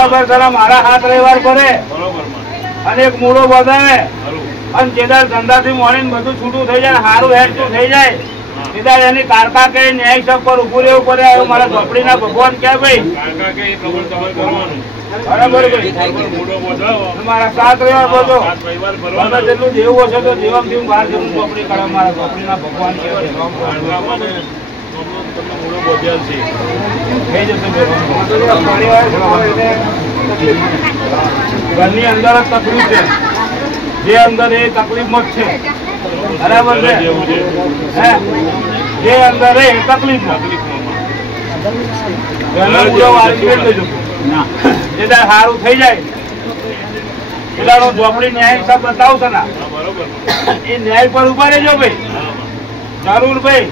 બરાબર તારા મારા હાથ રવિવાર ભરે અને એક મૂળો વધારે અને જેદાર ધંધાથી મોડીને બધું છૂટું થઈ જાય, સારું હેઠું થઈ જાય, જેદાર એની કારકા કે ન્યાય સબ પર ઉભું રહેવું પડે. એવું મારા ઝોપડીના ભગવાન કે ભાઈ બરાબર ભાઈ મારા 7 રવિવાર બોલો બધા જેટલું જેવું હશે તો જીવનથી બહાર જવું ઝોપડી કાઢે. મારા ઝોપડીના ભગવાન કહેવાય ઘરની અંદર જ તકલીફ છે, જે અંદર એ તકલીફમાં જ છે. બરાબર છે, જે અંદર એ તકલીફમાં જે સારું થઈ જાય પેલા ઝોપડી ન્યાય સબ બતાવશે ને એ ન્યાય પર ઉભા રહેજો ભાઈ, જરૂર ભાઈ.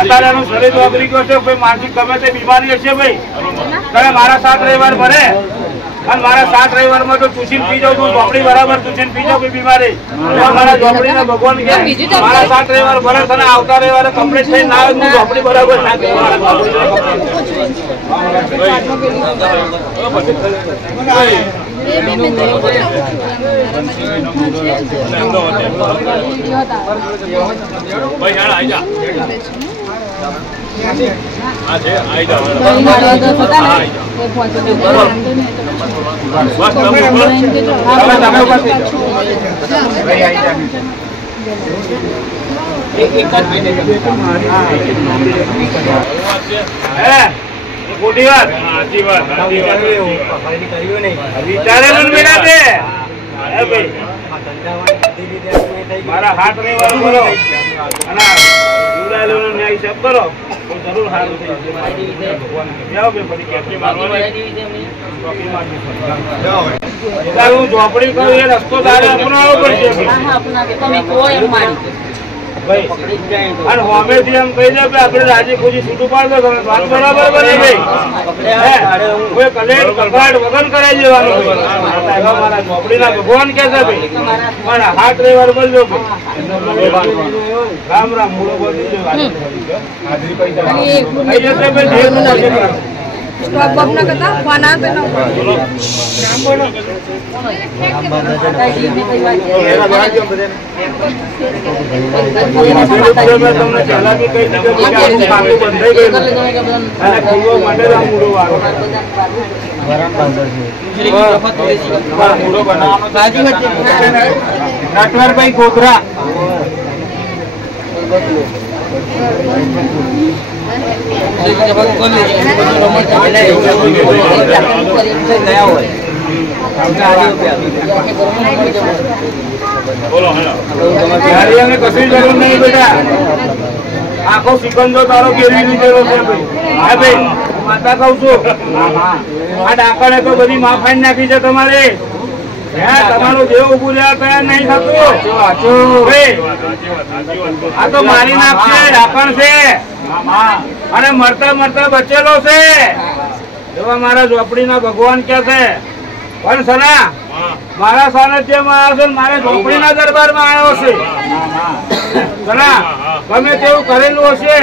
અત્યારે એનું શરીર વાપરી ગયો છે ભાઈ, માનસિક ગમે તે બીમારી હશે ભાઈ, તમે મારા 7 રવિવાર ભરે અને મારા 7 રવિવારમાં તો ચૂસીને પી જાઉં છું ઝોપડી બરાબર ચૂસીને પી જાઉં કોઈ બીમારી. મારા ઝોપડીના ભગવાન કે મારા 7 રવિવાર ભરે તને આવતા રવિવારે કમ્પ્લીટ થઈ ના આવે તું ઝોપડી બરાબર ના કે ખોટી વાત વિચારેલું મારા હાથ રવિવાર કરો અને ન્યાય હિસાબ કરો જરૂર સારું થઈ જશે. હું ઝોપડી કરું એ રસ્તો તારે અપનાવવો પડશે અને હોમેથી એમ કહી દે આપડે રાજી ખુશી છૂટું પાડ દો તમે વાત બરાબર બને ભાઈ. કોઈ કલેટ કકડાટ વગર કરાવી દેવાનું મારા ઝોપડીના ભગવાન કે છે ભાઈ, મારા હાથ રવિવાર બોલજો ભાઈ. રામ રામ મૂળો બોલી થઈ જશે ભાઈ. स्टॉप बम ना करता वाना पे ना बोलो તમને પહેલા બી કઈ દીધું કે આનું કામ બંધાઈ ગયું અને પૂરો મંડેલા મૂળો વાળો મૂળો બનાવવાનો નટવરભાઈ ગોધરા કશી જરૂર નહીં બેટા, આખો સિકંદો તારો કેવી લીધેલો છે ભાઈ. માતા કઉ છું આ ડાકણે તો બધી માફાઈ નાખી છે તમારે. તમારું જેવ ઉભું રહ્યા તૈયાર નહીં થતું. આ તો મારી નાખશે ડાકણ છે અને મરતા મરતા બચેલો છે એવા મારા ઝોપડીના ભગવાન કે છે. પણ સના મારા સાનિધ્યમાં આવ્યો છે, મારે ઝોપડીના દરબારમાં આવ્યો છે. સના ગમે તેવું કરેલું હશે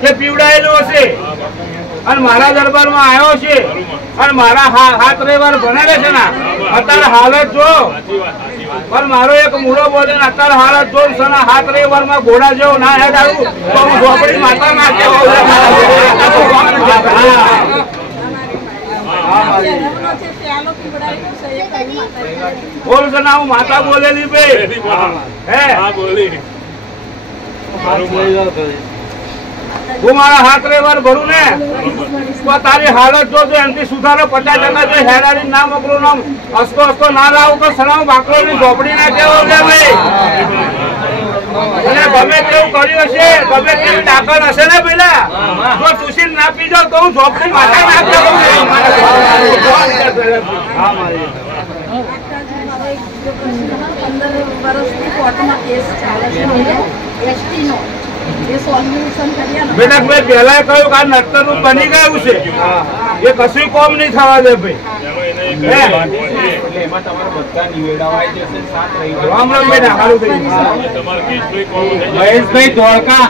કે પીવડાયેલું હશે અને મારા દરબારમાં આવ્યો છે અને મારા હાથ રવિવાર ભણેલે છે ને અત્યારે હાલત જો. પણ મારો એક મૂળો બોલે ને અત્યારે હાલત જો સના હાથ રવિવારમાં ઘોડા જેવો ના હેડ આવું તો હું ઝોપડી માતા ના કેવો બોલ સના હું માતા બોલેલી ભાઈ. હું મારા હાથ રવિવાર ભરું ને તો તારી હાલત જો એમથી સુધારો 50% જો હેરાની ના મોકલું નામ હસતો હસતો ના લાવું તો સલામ બાકરો ની ઝોપડી ના કેવો છે ભાઈ. અને ગમે તેવું કર્યું હશે ગમે તેવી ડાકણ હશે ને પેલા જો ચૂસી ના પી જાવ તો હું ઝોપડી માથા ના કરું. બેટા મેં પહેલા કહ્યું કે આ નડતર રૂપ બની ગયું છે એ કશું કોમ નહીં થવા દે ભાઈ. રામ રામ બેટા સારું થઈ મહેશભાઈ ધોળકા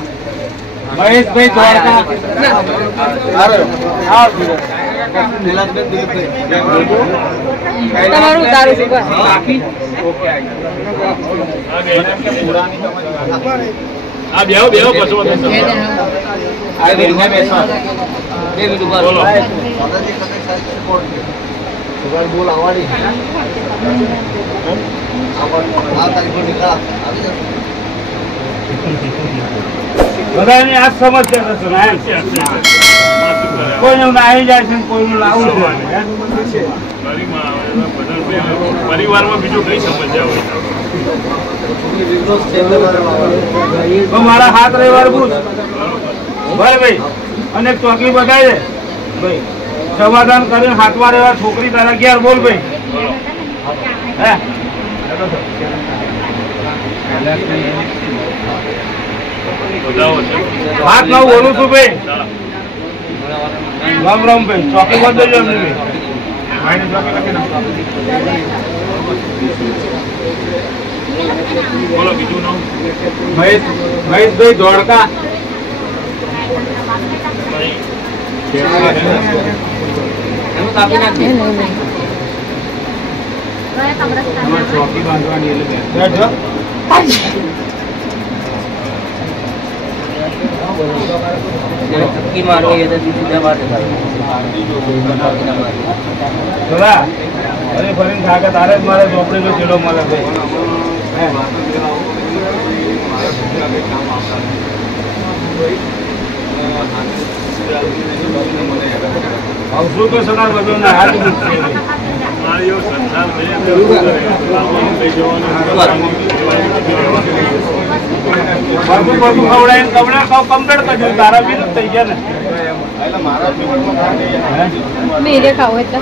તમારું ઉતારું છું બસ. આ બેહો બેહો પછી બોલ આવવાની બધાની આ સમસ્યા છે નાયક. કોઈનું આવી જાય છે કોઈનું લાવવું છે. પરિવારમાં બીજું કઈ સમસ્યા હોય તો મારા હાથ રવિવાર પૂછ બરાબર ભાઈ અને ચોકી બતાવી દે ભાઈ સમાધાન કરીને હાથમાં રવિવાર છોકરી તારા ઘેર બોલ ભાઈ હે હાથ ના બોલું છું ભાઈ રામ રામ ભાઈ ચોકી બદલજો એમની ભાઈ બોલો બીજું નામ મહેશભાઈ ધોળકા ચોકી બાંધવાની અરે ફરીને ખાકે તારે જ મારે ચોપડી નો ચેડો મળે આવશું તો સનાર બધું હાથ બધું ખવડાવીને કમ્પ્લેટ કરજો તારા બી થઈ ગયા ને મેરે ખાઓ એટલે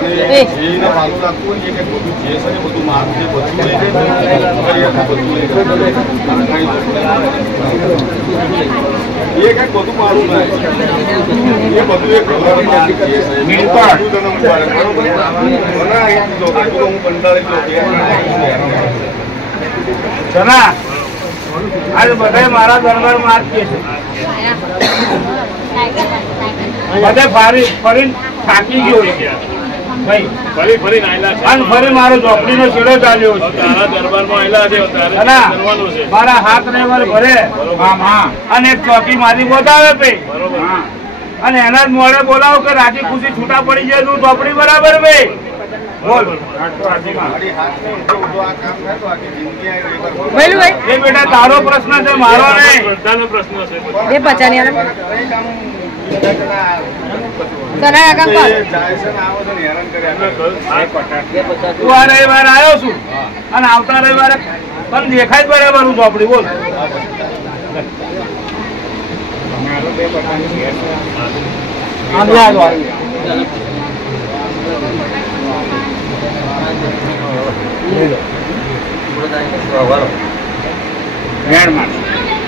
ચના આજે બધા મારા દરબાર માં જ કે છે બધે ફરી થાકી ગયો ભાઈ ફરી ફરીને આયેલા છે અને ફરી મારો ચોપડી નો છેડો ચાલ્યો છે તારા દરબારમાં આયેલા છે તારે કરવાનું છે મારા હાથ ને ભરે અને એક ચોકી મારી બોલાવે ભાઈ બરોબર અને એના જ મોડે બોલાવો કે રાજી ખુશી છૂટા પડી જાય તું ચોપડી બરાબર ભાઈ બોલ એ બેટા તારો પ્રશ્ન છે મારો નહીં બધાનો પ્રશ્ન છે એ પચાની આલે સના કાકા કોલ તું આ રવિવારે આવ્યો છું અને આવતા રવિવારે પણ દેખાય જ બરાબર હું ચોપડી બોલ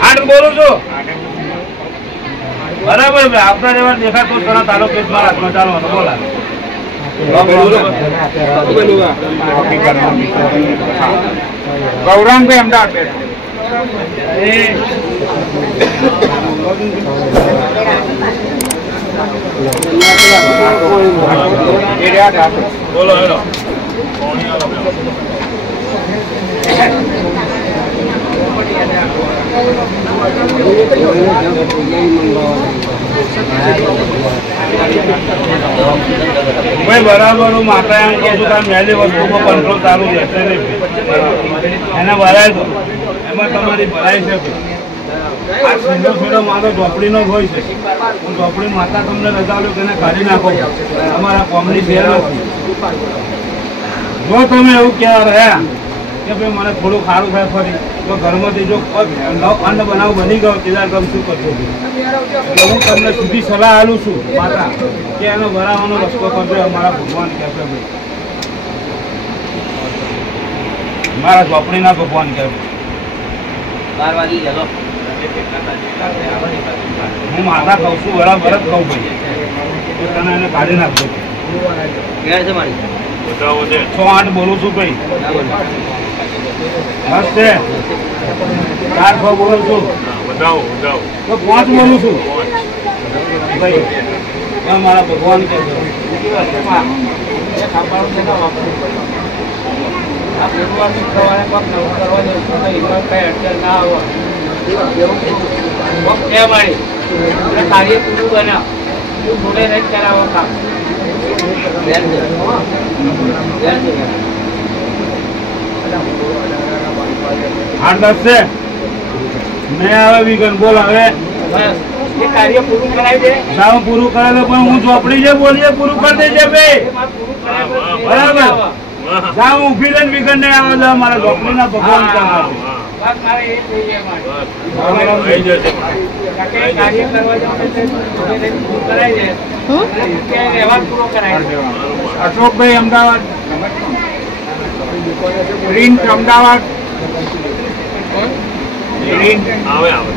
આઠ બોલું છું બરાબર આવતા રવિવાર દેખાય તો તરત તારો કેસ મારા હાથમાં ચાલવાનો બોલા ગૌરાંગભાઈ અમદાવાદ બોલો હેલો ભાઈ બરાબર હું માતા એમ કહું છું કે મેલી વસ્તુમાં કંટ્રોલ ચાલુ રહેશે નહીં એને ભરાય તો એમાં તમારી ભરાય છે આ સીધો ફેરો મારો ઝોપડીનો જ હોય છે હું ઝોપડી માતા તમને રજા લો તેને કાઢી નાખો અમારા કોમની શેર નથી જો તમે એવું કહેવા રહ્યા કે ભાઈ મને થોડું સારું થાય ફરી તો ઘરમાંથી જો અન્ન બનાવ બની ગયો ત્યારે તમે શું કરશો એટલે હું તમને સીધી સલાહ આલું છું માતા કે એનો ભરાવાનો રસ્તો કરજો અમારા ભગવાન કહેશે ભાઈ મારા ઝોપડીના ભગવાન કહેશે હું માતા કહું છું બરાબર જ કહું ભાઈ તને એને કાઢી નાખજો બતાવો છે 108 બોલું છું ભાઈ બસ છે 400 બોલું છું બતાવો બતાવો તો 5 બોલું છું ભાઈ મારા ભગવાન કે છે. કાર્ય પૂરું બન્યા તું જોડે રહી કરાવો કામ આઠ દસ છે મેં હવે વિગન બોલ હવે એ કાર્ય પૂરું કરાવી દે નામ પૂરું કરાવે પણ હું ચોપડી જે બોલીએ પૂરું કરી દેજે ભાઈ એમાં પૂરું કરાવે બરાબર. વાહ. જા હું ઉભી રહીને વિગન નહીં આવે છે મારા ચોપડીના ભગવાન કહેવાય. વાહ. બસ મારે એ જોઈએ મારે આવી જશે. કાર્ય કરવા જવાનું છે જોડે રહીને પૂરું કરાવી દે ક્યાંય વ્યવહાર પૂરો કરાવી દે અશોકભાઈ અમદાવાદ પ્રિન્ટ અમદાવાદ પ્રિન્ટ આવે આવે